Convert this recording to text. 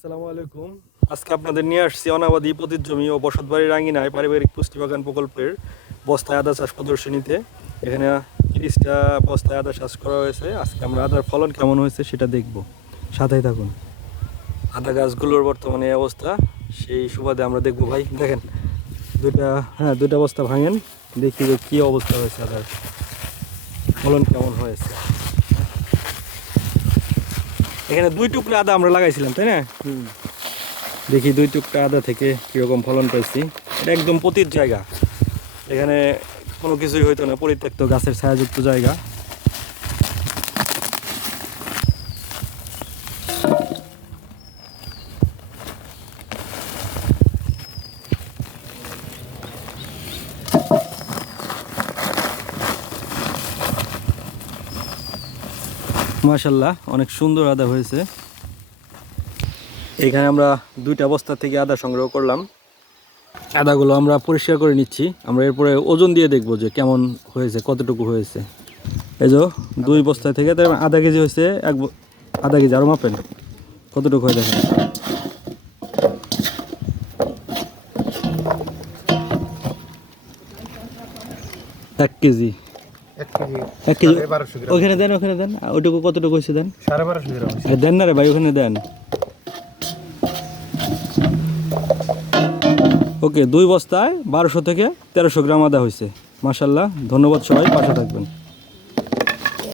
আসসালামু আলাইকুম। আজকে আপনাদের নিয়ে আসছি অনাবাদি পতিত জমি ও বসতবাড়ির আঙিনায় পারিবারিক পুষ্টি বাগান প্রকল্পের বস্তায় আদা চাষ প্রদর্শনীতে। এখানে 30টা বস্তায় আদা চাষ করা হয়েছে। আজকে আমরা আদার ফলন কেমন হয়েছে সেটা দেখব, সাথেই থাকুন। আদা গাছগুলোর বর্তমানে এই অবস্থা, সেই সুবাদে আমরা দেখব। ভাই দেখেন, দুইটা বস্তা ভাঙেন, দেখি যে কী অবস্থা হয়েছে, আদার ফলন কেমন হয়েছে। এখানে 2 টুকরা আদা আমরা লাগাইছিলাম, তাই না? দেখি 2 টুকরা আদা থেকে কীরকম ফলন পাইছি। এটা একদম পতিত জায়গা, এখানে কোনো কিছুই হইতো না, পরিত্যক্ত গাছের ছায়াযুক্ত জায়গা। মাশাআল্লাহ, অনেক সুন্দর আদা হয়েছে। এখানে আমরা 2টা বস্তা থেকে আদা সংগ্রহ করলাম। আদাগুলো আমরা পরিষ্কার করে নিচ্ছি। আমরা এরপরে ওজন দিয়ে দেখব যে কেমন হয়েছে, কতটুকু হয়েছে। এই যে 2 বস্তা থেকে আধা কেজি হয়েছে, আধা কেজি। আরও মাপেন কতটুকু হয় দেখেন। 1 কেজি। 1 কেজি ওখানে দেন, ওইটুকু কতটুকু হয়েছে দেন। 1250 গ্রাম দেন না রে ভাই, ওখানে দেন। ওকে, 2 বস্তায় 1200 থেকে 1300 গ্রাম আদা হয়েছে। মাশাআল্লাহ, ধন্যবাদ, সবাই পাশে থাকবেন।